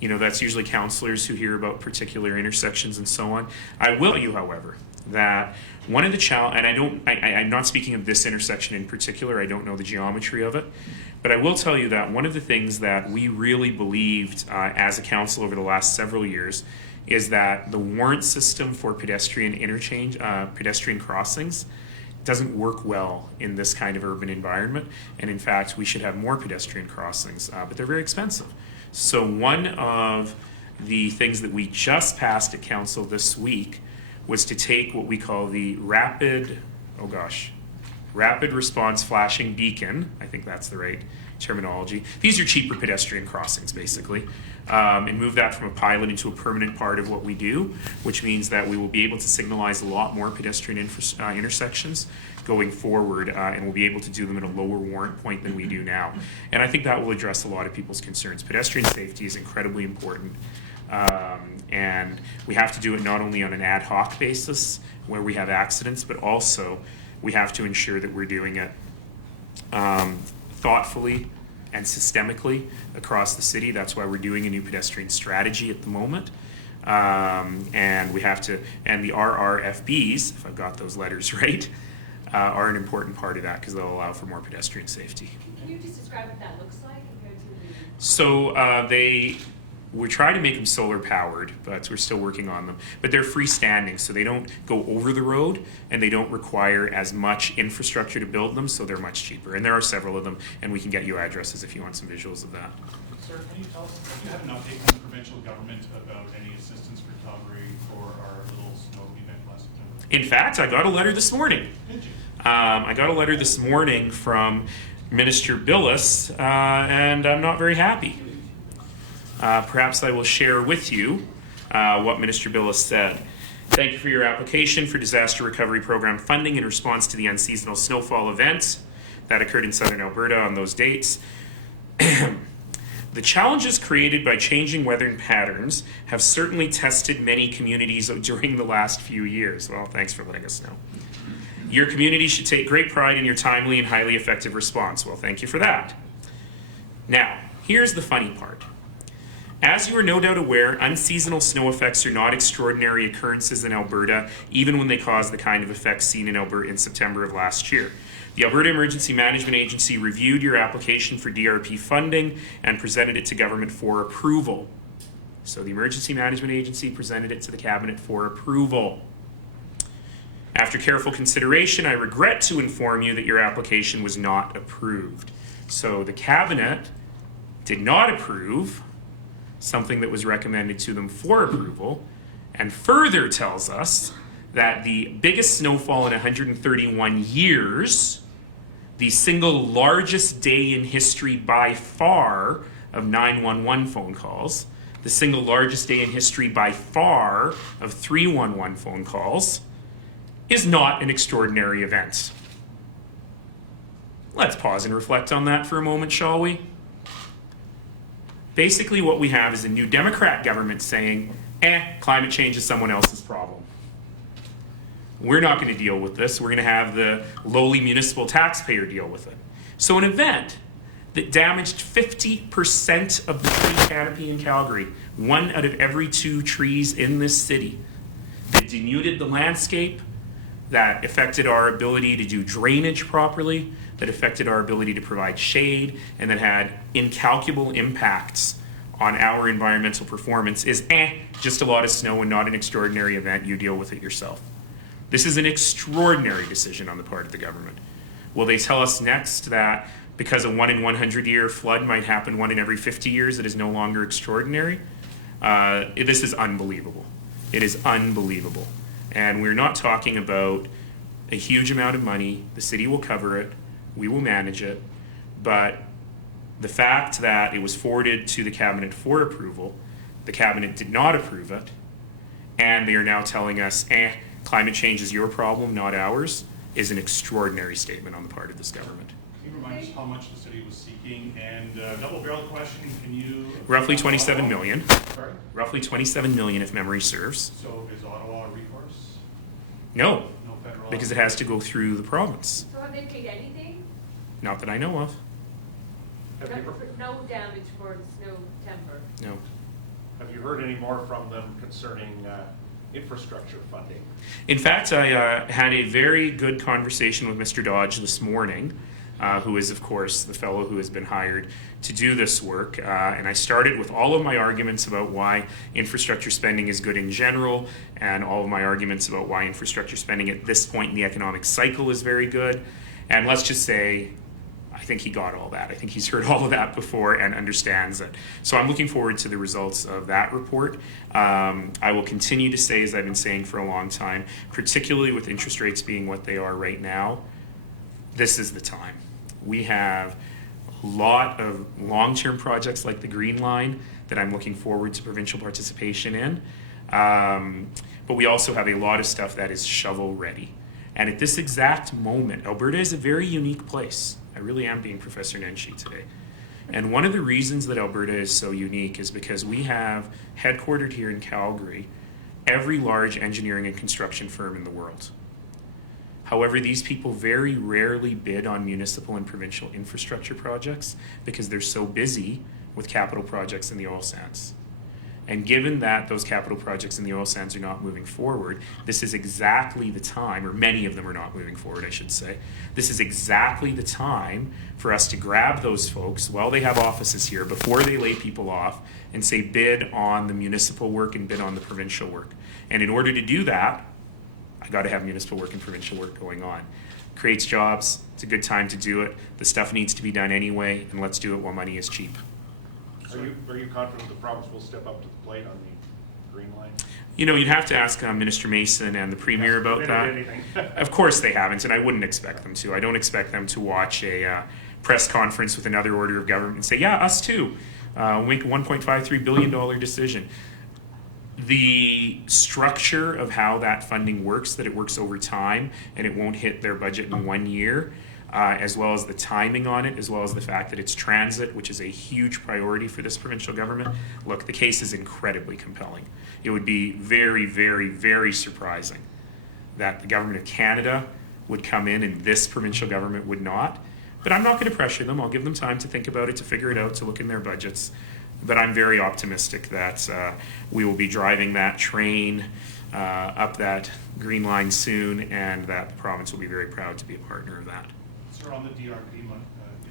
You know, that's usually counselors who hear about particular intersections and so on. I will tell you, however, that one of the I'm not speaking of this intersection in particular, I don't know the geometry of it, but I will tell you that one of the things that we really believed as a council over the last several years is that the warrant system for pedestrian interchange, pedestrian crossings, doesn't work well in this kind of urban environment. And in fact, we should have more pedestrian crossings, but they're very expensive. So one of the things that we just passed at council this week was to take what we call the rapid response flashing beacon, I think that's the right terminology. These are cheaper pedestrian crossings, basically, and move that from a pilot into a permanent part of what we do, which means that we will be able to signalize a lot more pedestrian intersections going forward, and we'll be able to do them at a lower warrant point than we do now. And I think that will address a lot of people's concerns. Pedestrian safety is incredibly important, and we have to do it not only on an ad hoc basis where we have accidents, but also we have to ensure that we're doing it thoughtfully and systemically across the city. That's why we're doing a new pedestrian strategy at the moment. And we have to, and the RRFBs, if I've got those letters right, are an important part of that because they'll allow for more pedestrian safety. Can you just describe what that looks like compared to the... So we're trying to make them solar powered, but we're still working on them. But they're freestanding, so they don't go over the road and they don't require as much infrastructure to build them, so they're much cheaper. And there are several of them, and we can get you addresses if you want some visuals of that. Sir, can you tell us, do you have an update from the provincial government about any assistance for Calgary for our little snow event last September? In fact, I got a letter this morning. Did you? I got a letter this morning from Minister Billis, and I'm not very happy. Perhaps I will share with you what Minister Billis said. Thank you for your application for disaster recovery program funding in response to the unseasonal snowfall events that occurred in southern Alberta on those dates. The challenges created by changing weather patterns have certainly tested many communities during the last few years. Well, thanks for letting us know. Your community should take great pride in your timely and highly effective response. Well, thank you for that. Now, here's the funny part. As you are no doubt aware, unseasonal snow effects are not extraordinary occurrences in Alberta, even when they cause the kind of effects seen in Alberta in September of last year. The Alberta Emergency Management Agency reviewed your application for DRP funding and presented it to government for approval. So the Emergency Management Agency presented it to the Cabinet for approval. After careful consideration, I regret to inform you that your application was not approved. So the Cabinet did not approve something that was recommended to them for approval, and further tells us that the biggest snowfall in 131 years, the single largest day in history by far of 911 phone calls, the single largest day in history by far of 311 phone calls, is not an extraordinary event. Let's pause and reflect on that for a moment, shall we? Basically what we have is a new Democrat government saying, climate change is someone else's problem. We're not going to deal with this. We're going to have the lowly municipal taxpayer deal with it. So an event that damaged 50% of the tree canopy in Calgary, 1 out of every 2 trees in this city, that denuded the landscape, that affected our ability to do drainage properly, that affected our ability to provide shade, and that had incalculable impacts on our environmental performance is just a lot of snow and not an extraordinary event. You deal with it yourself. This is an extraordinary decision on the part of the government. Will they tell us next that because a 1 in 100 year flood might happen 1 in every 50 years, it is no longer extraordinary? This is unbelievable. It is unbelievable. And we're not talking about a huge amount of money. The city will cover it. We will manage it. But the fact that it was forwarded to the Cabinet for approval, the Cabinet did not approve it, and they are now telling us, climate change is your problem, not ours, is an extraordinary statement on the part of this government. Can you remind us how much the city was seeking? And double-barrel question, can you... Roughly 27 million. Sorry? Roughly 27 million if memory serves. So is Ottawa a recourse? No, No federal... because it has to go through the province. So have they paid anything? Not that I know of. Have you ever... No damage for the snow temper? heard any more from them concerning infrastructure funding? In fact, I had a very good conversation with Mr. Dodge this morning, who is, of course, the fellow who has been hired to do this work. And I started with all of my arguments about why infrastructure spending is good in general, and all of my arguments about why infrastructure spending at this point in the economic cycle is very good. And let's just say, I think he got all that. I think he's heard all of that before and understands it. So I'm looking forward to the results of that report. I will continue to say, as I've been saying for a long time, particularly with interest rates being what they are right now, this is the time. We have a lot of long-term projects like the Green Line that I'm looking forward to provincial participation in. But we also have a lot of stuff that is shovel-ready. And at this exact moment, Alberta is a very unique place. I really am being Professor Nenshi today. And one of the reasons that Alberta is so unique is because we have, headquartered here in Calgary, every large engineering and construction firm in the world. However, these people very rarely bid on municipal and provincial infrastructure projects because they're so busy with capital projects in the oil sands. And given that those capital projects in the oil sands are not moving forward, this is exactly the time, or many of them are not moving forward, I should say. This is exactly the time for us to grab those folks while they have offices here, before they lay people off, and say bid on the municipal work and bid on the provincial work. And in order to do that, I got to have municipal work and provincial work going on. Creates jobs, it's a good time to do it. The stuff needs to be done anyway, and let's do it while money is cheap. Are you confident the province will step up to the plate on the Green Line? You know, you'd have to ask Minister Mason and the Premier about that. Of course they haven't, and I wouldn't expect them to. I don't expect them to watch a press conference with another order of government and say, yeah, us too. We'll make a $1.53 billion decision. The structure of how that funding works, that it works over time and it won't hit their budget in 1 year, as well as the timing on it, as well as the fact that it's transit, which is a huge priority for this provincial government. Look, the case is incredibly compelling. It would be very, very, very surprising that the government of Canada would come in and this provincial government would not. But I'm not going to pressure them. I'll give them time to think about it, to figure it out, to look in their budgets. But I'm very optimistic that we will be driving that train up that Green Line soon, and that the province will be very proud to be a partner of that. Sir, on the DRP issue,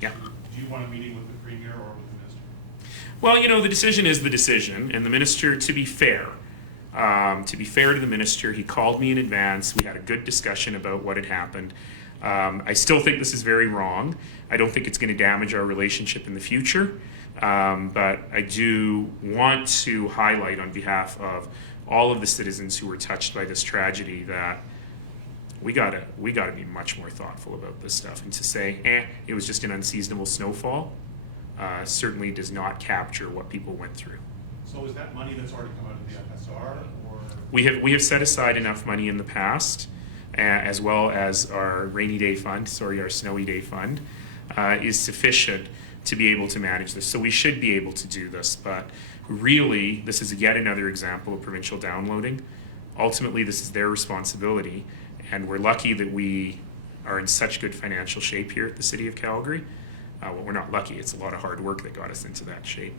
Yeah. do you want a meeting with the Premier or with the Minister? Well, you know, the decision is the decision, and the Minister, to be fair to the Minister, he called me in advance. We had a good discussion about what had happened. I still think this is very wrong. I don't think it's going to damage our relationship in the future, but I do want to highlight on behalf of all of the citizens who were touched by this tragedy that we gotta be much more thoughtful about this stuff. And to say, it was just an unseasonable snowfall, certainly does not capture what people went through. So is that money that's already come out of the FSR, or? We have set aside enough money in the past, as well as our our snowy day fund, is sufficient to be able to manage this. So we should be able to do this, but really, this is yet another example of provincial downloading. Ultimately, this is their responsibility, and we're lucky that we are in such good financial shape here at the City of Calgary. Well, we're not lucky, it's a lot of hard work that got us into that shape.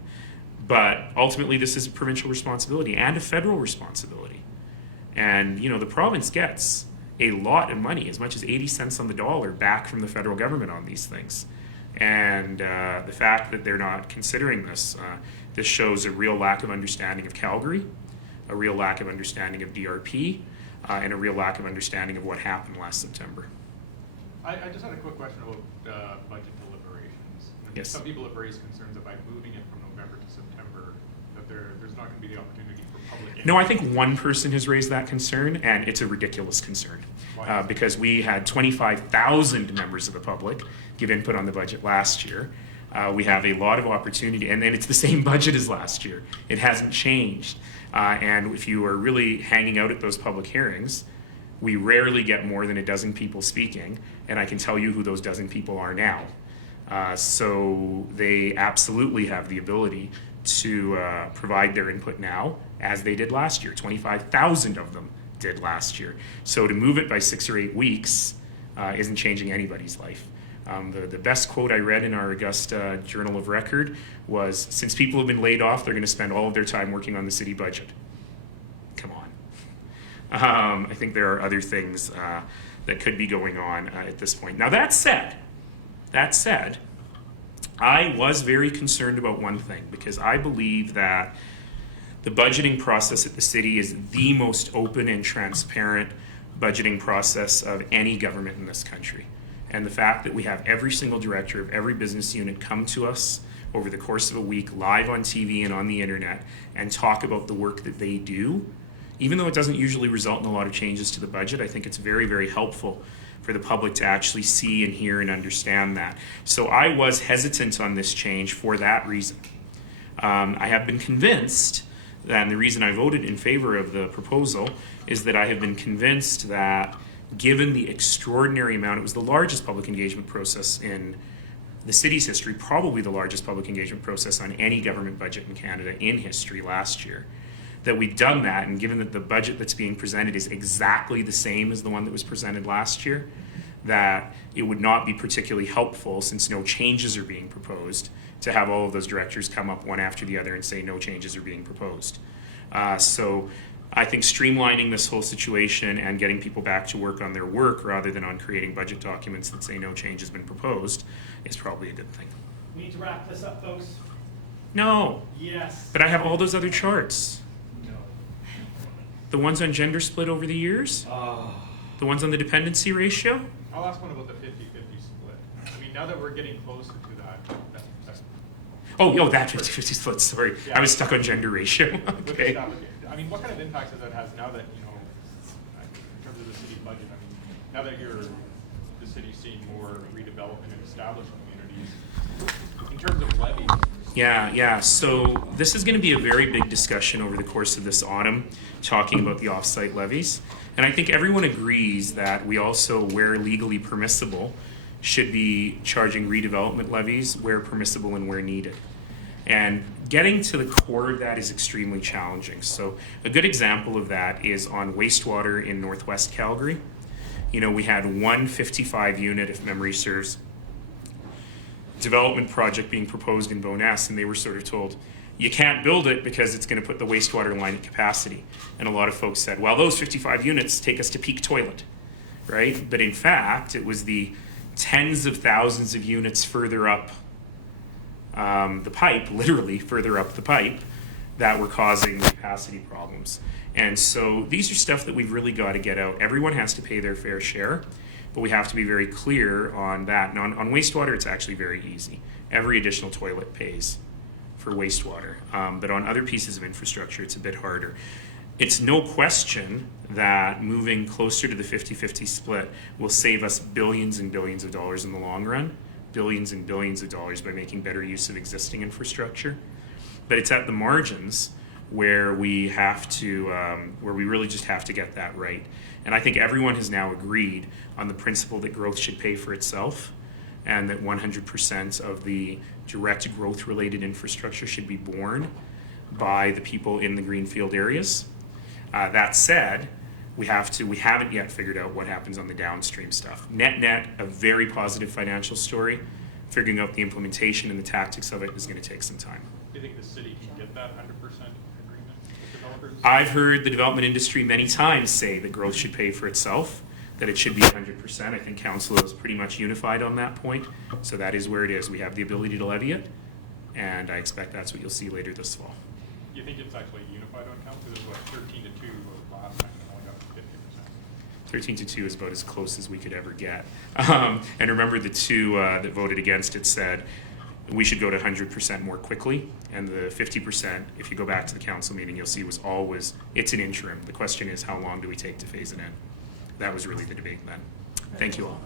But ultimately, this is a provincial responsibility and a federal responsibility. And, you know, the province gets a lot of money, as much as 80 cents on the dollar, back from the federal government on these things. And the fact that they're not considering this, this shows a real lack of understanding of Calgary, a real lack of understanding of DRP, and a real lack of understanding of what happened last September. I just had a quick question about budget deliberations. Yes. Some people have raised concerns that by moving it from November to September, that there's not going to be the opportunity for public input. No, I think one person has raised that concern, and it's a ridiculous concern. Because we had 25,000 members of the public give input on the budget last year. We have a lot of opportunity, and then it's the same budget as last year. It hasn't changed. And if you are really hanging out at those public hearings, we rarely get more than a dozen people speaking, and I can tell you who those dozen people are now. So they absolutely have the ability to provide their input now, as they did last year. 25,000 of them did last year. So to move it by 6 or 8 weeks isn't changing anybody's life. The best quote I read in our Augusta Journal of Record was, since people have been laid off, they're going to spend all of their time working on the city budget. Come on. I think there are other things that could be going on at this point. Now that said, I was very concerned about one thing, because I believe that the budgeting process at the city is the most open and transparent budgeting process of any government in this country. And the fact that we have every single director of every business unit come to us over the course of a week, live on TV and on the internet, and talk about the work that they do, even though it doesn't usually result in a lot of changes to the budget, I think it's very, very helpful for the public to actually see and hear and understand that. So I was hesitant on this change for that reason. I have been convinced, and the reason I voted in favor of the proposal is that I have been convinced that given the extraordinary amount, it was the largest public engagement process in the city's history, probably the largest public engagement process on any government budget in Canada in history last year, that we've done that, and given that the budget that's being presented is exactly the same as the one that was presented last year, that it would not be particularly helpful, since no changes are being proposed, to have all of those directors come up one after the other and say no changes are being proposed. So I think streamlining this whole situation and getting people back to work on their work rather than on creating budget documents that say no change has been proposed is probably a good thing. We need to wrap this up, folks. No, Yes. but I have all those other charts. No. The ones on gender split over the years, the ones on the dependency ratio. I'll ask one about the 50-50 split. I mean, now that we're getting closer to that's Oh, that 50-50 split, sorry. Yeah. I was stuck on gender ratio. with the Okay. staff, I mean, what kind of impacts does that have now that, you know, in terms of the city budget? I mean, now that the city's seeing more redevelopment and established communities, in terms of levies. Yeah. So this is going to be a very big discussion over the course of this autumn, talking about the off-site levies. And I think everyone agrees that we also, where legally permissible, should be charging redevelopment levies where permissible and where needed. And getting to the core of that is extremely challenging. So a good example of that is on wastewater in Northwest Calgary. You know, we had one 55 unit, if memory serves, development project being proposed in Bowness, and they were sort of told, you can't build it because it's going to put the wastewater line at capacity. And a lot of folks said, well, those 55 units take us to peak toilet, right? But in fact, it was the tens of thousands of units further up the pipe, literally further up the pipe, that were causing the capacity problems. And so these are stuff that we've really got to get out. Everyone has to pay their fair share, but we have to be very clear on that. And on wastewater, it's actually very easy. Every additional toilet pays for wastewater. But on other pieces of infrastructure, it's a bit harder. It's no question that moving closer to the 50-50 split will save us billions and billions of dollars in the long run, billions and billions of dollars by making better use of existing infrastructure. But it's at the margins where we have to, where we really just have to get that right. And I think everyone has now agreed on the principle that growth should pay for itself, and that 100% of the direct growth-related infrastructure should be borne by the people in the greenfield areas. That said, we haven't yet figured out what happens on the downstream stuff. Net, a very positive financial story. Figuring out the implementation and the tactics of it is going to take some time. Do you think the city can get that 100% agreement with developers? I've heard the development industry many times say that growth should pay for itself, that it should be 100%. I think council is pretty much unified on that point. So that is where it is. We have the ability to levy it, and I expect that's what you'll see later this fall. Do you think it's actually unified on council? It was what, 13 to 2 was last time, and only got 50%. 13 to 2 is about as close as we could ever get. And remember, the two that voted against it said we should go to 100% more quickly. And the 50%, if you go back to the council meeting, you'll see was always, it's an interim. The question is, how long do we take to phase it in? That was really the debate then. Thank you all.